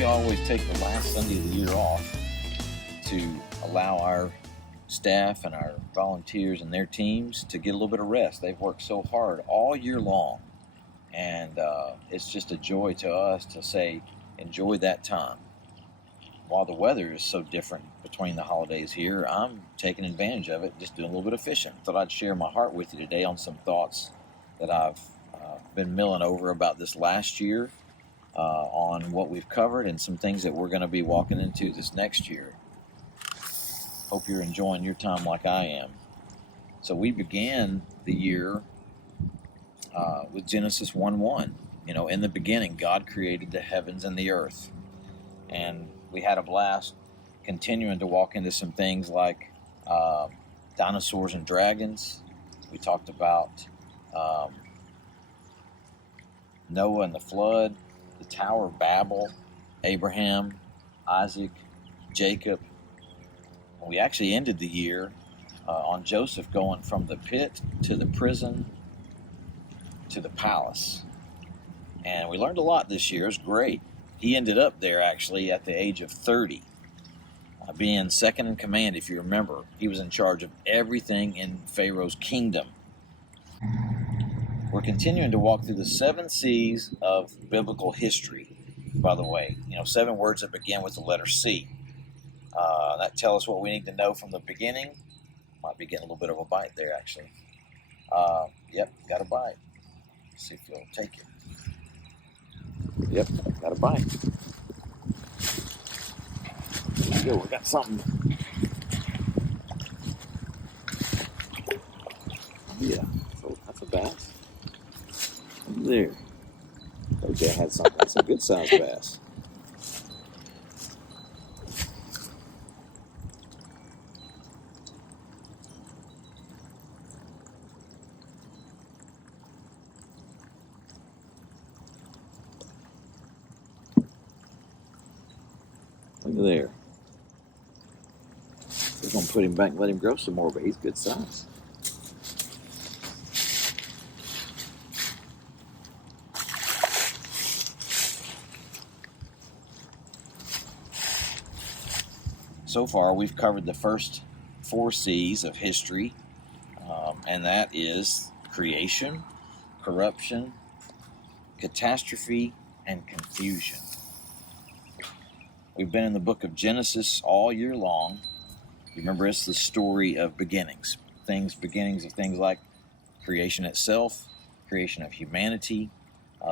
we always take the last Sunday of the year off to allow our staff and our volunteers and their teams to get a little bit of rest. They've worked so hard all year long, and it's just a joy to us to say, enjoy that time. While the weather is so different between the holidays here, I'm taking advantage of it, just doing a little bit of fishing. Thought I'd share my heart with you today on some thoughts that I've been milling over about this last year, on what we've covered and some things that we're going to be walking into this next year. Hope you're enjoying your time like I am. So we began the year with Genesis 1:1. You know, in the beginning, God created the heavens and the earth. And we had a blast continuing to walk into some things like dinosaurs and dragons. We talked about Noah and the flood, the Tower of Babel, Abraham, Isaac, Jacob. We actually ended the year on Joseph going from the pit to the prison to the palace. And we learned a lot this year. It was great. He ended up there actually at the age of 30, being second in command, if you remember. He was in charge of everything in Pharaoh's kingdom. We're continuing to walk through the 7 C's of biblical history, by the way. 7 words that begin with the letter C. That tell us what we need to know from the beginning. Might be getting a little bit of a bite there, actually. Yep, got a bite. Let's see if you'll take it. Yep, got a bite. There you go, we got something. Yeah, so that's a bass. There. Okay, I had something. That's a good sized bass. Look at there. We're going to put him back and let him grow some more, but he's good size. So far, we've covered the first 4 C's of history, and that is creation, corruption, catastrophe, and confusion. We've been in the book of Genesis all year long. You remember, it's the story of beginnings. Beginnings of things like creation itself, creation of humanity,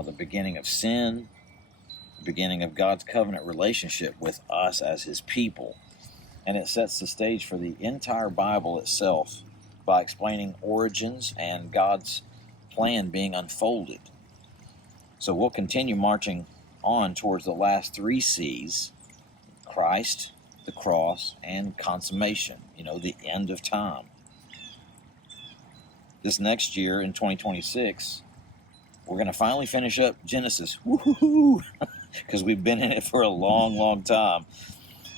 the beginning of sin, the beginning of God's covenant relationship with us as His people. And it sets the stage for the entire Bible itself by explaining origins and God's plan being unfolded. So we'll continue marching on towards the last 3 C's: Christ, the cross, and consummation, the end of time. This next year, in 2026, we're going to finally finish up Genesis. Woohoo! Because we've been in it for a long, long time.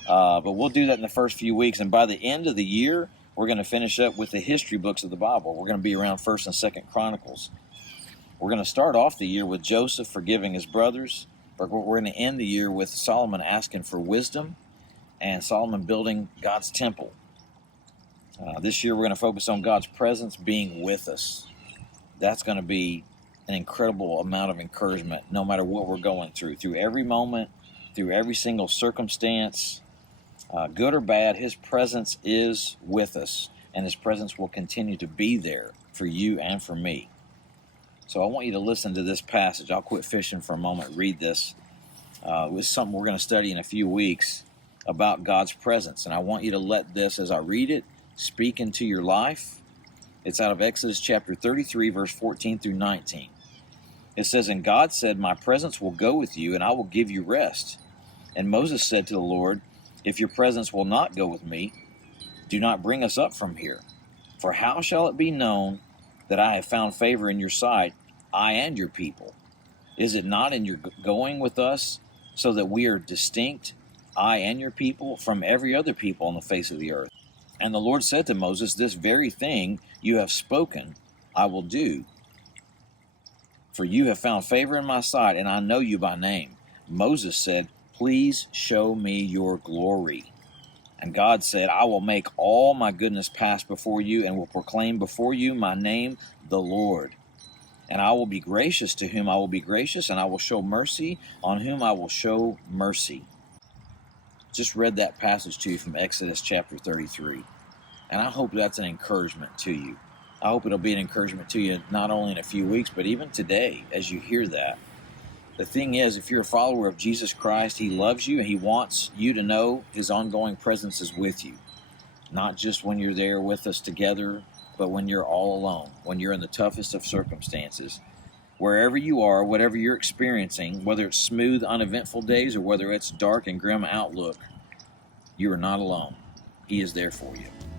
But we'll do that in the first few weeks, and by the end of the year, we're going to finish up with the history books of the Bible. We're going to be around 1st and 2nd Chronicles. We're going to start off the year with Joseph forgiving his brothers. We're going to end the year with Solomon asking for wisdom and Solomon building God's temple. This year, we're going to focus on God's presence being with us. That's going to be an incredible amount of encouragement, no matter what we're going through every moment, through every single circumstance. Good or bad, His presence is with us, and His presence will continue to be there for you and for me. So I want you to listen to this passage. I'll quit fishing for a moment, read this. It's something we're going to study in a few weeks about God's presence, and I want you to let this, as I read it, speak into your life. It's out of Exodus chapter 33, verse 14 through 19. It says, "And God said, My presence will go with you, and I will give you rest. And Moses said to the Lord, If your presence will not go with me, do not bring us up from here. For how shall it be known that I have found favor in your sight, I and your people? Is it not in your going with us, so that we are distinct, I and your people, from every other people on the face of the earth? And the Lord said to Moses, This very thing you have spoken, I will do. For you have found favor in my sight, and I know you by name. Moses said, please show me your glory. And God said, I will make all my goodness pass before you and will proclaim before you my name, the Lord. And I will be gracious to whom I will be gracious, and I will show mercy on whom I will show mercy. Just read that passage to you from Exodus chapter 33. And I hope that's an encouragement to you. I hope it'll be an encouragement to you not only in a few weeks, but even today as you hear that. The thing is, if you're a follower of Jesus Christ, He loves you and He wants you to know His ongoing presence is with you. Not just when you're there with us together, but when you're all alone, when you're in the toughest of circumstances. Wherever you are, whatever you're experiencing, whether it's smooth, uneventful days or whether it's dark and grim outlook, you are not alone. He is there for you.